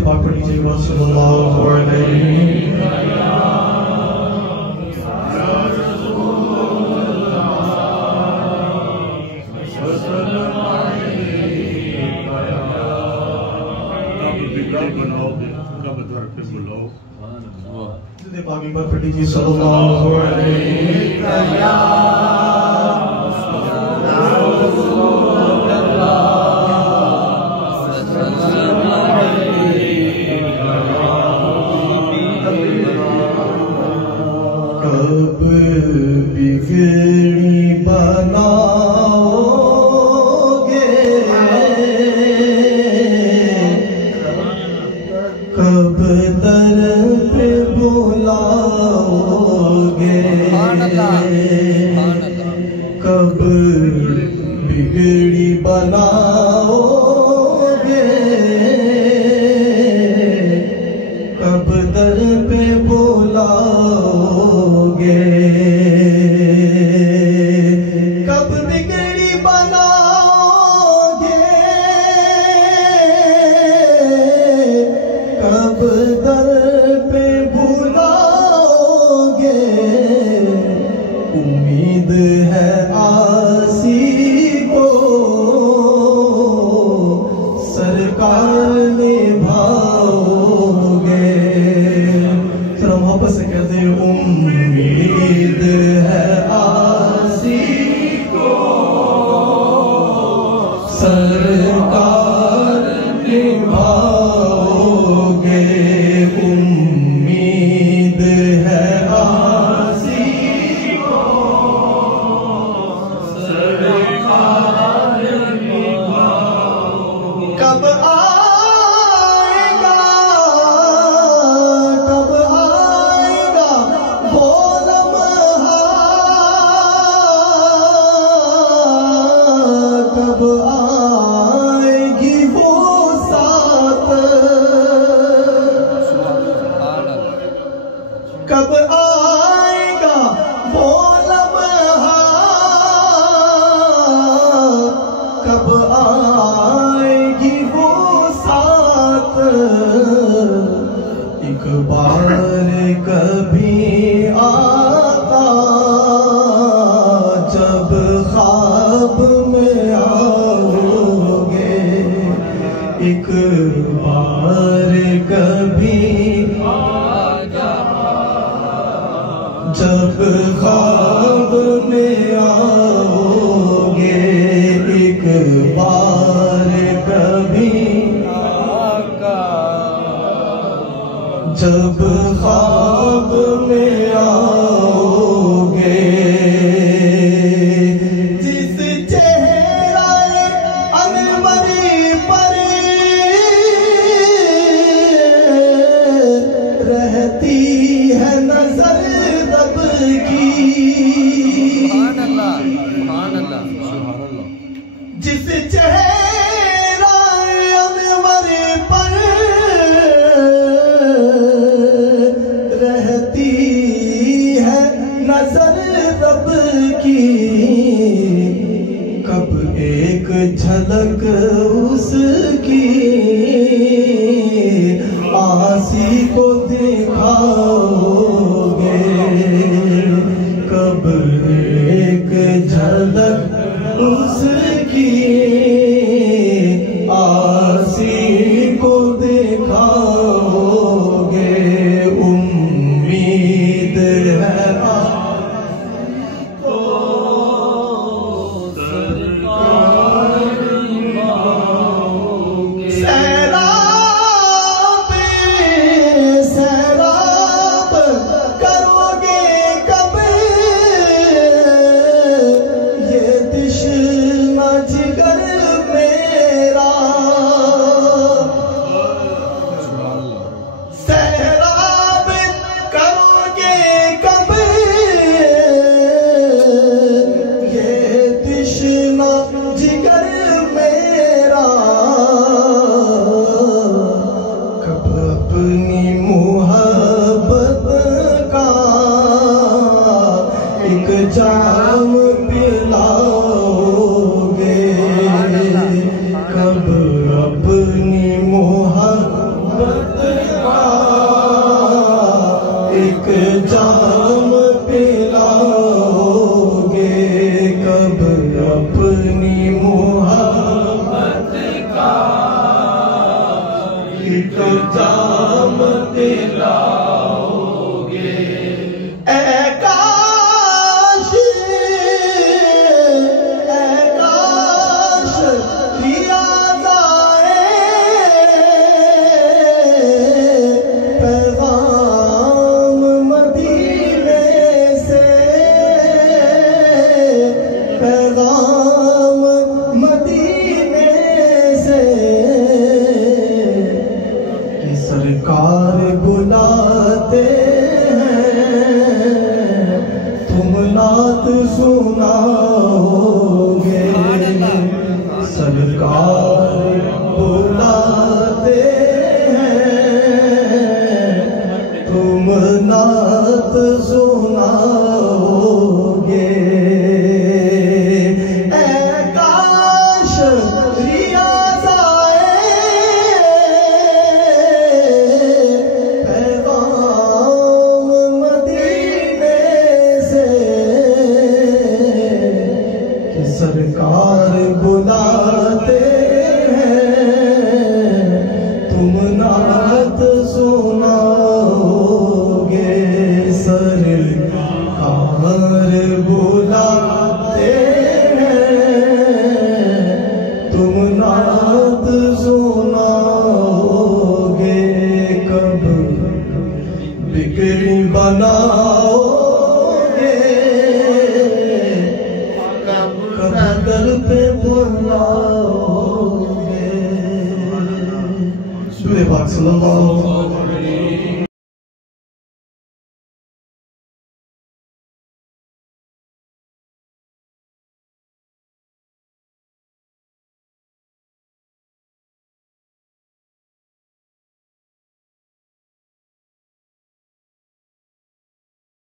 पाक पढ़ लीजिएगा सल्लल्लाहु अलैहि पाक एक बार पढ़ लीजिए सल्लल्लाहु अलैहि कब बिगड़ी बनाओगे कब दर पे बुलाओगे कब बिगड़ी बनाओगे कब दर पे बुलाओगे कब बिगड़ी बनाओगे कब दर पे बुलाओगे उम्मीद है आसी को सरकार निभाओगे। थोड़ा मोहब्बत से कहते हैं उम्मीद है आसी को सरकार निभाओगे उम्मीद है आसी को सरकार निभाओगे। कब आएगा वो लम्हा कब आएगी वो साथ कब आएगा वो लम्हा कब आएगी वो साथ एक बार कभी आता जब ख्वाब में आओगे एक बार कभी जब ख्वाब में आओगे एक बार कभी जब ख्वाब में आओगे जिस चेहरे अनवरी पर रहती है नजर रब की जिस चेहरा अनवरी पर रहती है नजर रब की कब एक झलक उसकी आसी को दिखाओगे कब एक झलक उसकी आसी को दिखाओगे उम्मीद है सैराब करोगे कब ये तिश्ना जिगर सरकार बुलाते हैं, तुम नात सुनाओगे। ऐ काश रियाज़ आए पैगाम मदीने से, कि सरकार बुलाते हैं, तुम नात सुनाओगे। सरकार बुलाते हैं, तुम नात सुनाओगे। कब बिगड़ी बनाओगे, कब दर पे बुलाओगे। सूरह पाक सल्लल्लाहु